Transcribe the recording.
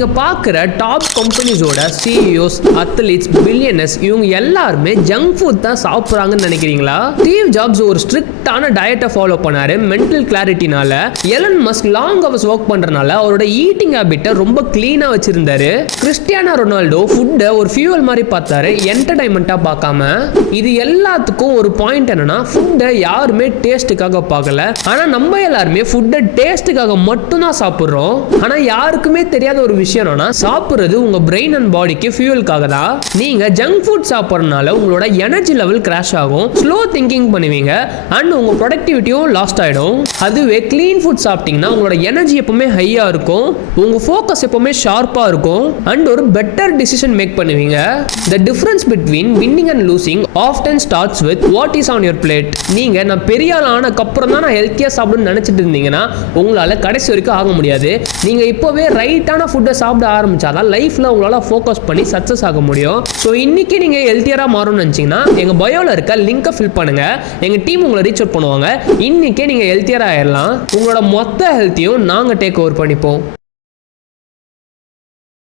நீங்க பார்க்குற top கம்பெனிஸோட CEOs, athletes, billionaires இவங்க எல்லாருமே ஜங்க் ஃபுட் தான் சாப்பிட்றாங்கன்னு நினைக்கிறீங்களா? ஸ்டீவ் ஜாப்ஸ் ஒரு ஸ்ட்ரிக்டான டயட்டை ஃபாலோ பண்ணாரு மென்டல் கிளாரிட்டினால. Elon Musk long hours work பண்றனால அவரோட ஈட்டிங் ஹேபிட்டை ரொம்ப கிளீனா வச்சிருந்தாரு. கிறிஸ்டியானோ ரொனால்டோ ஃபுட்டை ஒரு ஃபியூவல் மாதிரி பார்த்தாரு, என்டர்டைன்மெண்ட்டா பார்க்காம. இது எல்லாத்துக்கும் ஒரு பாயிண்ட் என்னன்னா, ஃபுட்டை யாருமே டேஸ்ட்டுக்காக பார்க்கல, ஆனா நம்ம எல்லாருமே ஃபுட்டை டேஸ்ட்டுக்காக மட்டும் தான் சாப்பிட்றோம். ஆனா யாருக்குமே தெரியாத ஒரு விஷயம் என்னன்னா, சாப்பிடுறது உங்க பிரெயின் அண்ட் பாடிக்கு ஃபியூவலுக்காக தான். நீங்க ஜங்க் ஃபுட் சாப்பிட்றதுனால உங்களோட எனர்ஜி லெவல் கிராஷ் ஆகும், ஸ்லோ திங்கிங் பண்ணுவீங்க அண்ட் உங்க ப்ரொடக்டிவிட்டியும் லாஸ்ட் ஆயிடும். அதுவே க்ளீன் ஃபுட் சாப்பிட்டீங்கன்னா உங்களோட எனர்ஜி எப்பவுமே ஹையா இருக்கும், உங்க ஃபோக்கஸ் எப்பவுமே ஷார்ப்பா இருக்கும் அண்ட் ஒரு பெட்டர் டிசிஷன் மேக் பண்ணுவீங்க. The difference between winning and losing often starts with what is on your plate. நீங்க நான் பெரிய ஆள் ஆனதுக்கப்புறம் தான் நான் ஹெல்த்தியா சாப்பிடணும்னு நினைச்சிட்டு இருந்தீங்கன்னா உங்களால கடைசி வரைக்கும் ஆக முடியாது. நீங்க இப்போவே ரைட்டான ஃபுட்டை சாப்பிட ஆரம்பிச்சாதான் லைஃப்ல உங்களால ஃபோக்கஸ் பண்ணி சக்ஸஸ் ஆக முடியும். ஸோ இன்னைக்கு நீங்க ஹெல்த்தியரா மாறணும்னு நினைச்சீங்கன்னா எங்க பயோல இருக்க லிங்கை ஃபில் பண்ணுங்க, எங்க டீம் உங்களை ரீச் அவுட் பண்ணுவாங்க. இன்னைக்கே நீங்க ஹெல்த்தியரா ஆயிடலாம். உங்களோட மொத்த ஹெல்த்தையும் நாங்க டேக் ஓவர் பண்ணிப்போம்.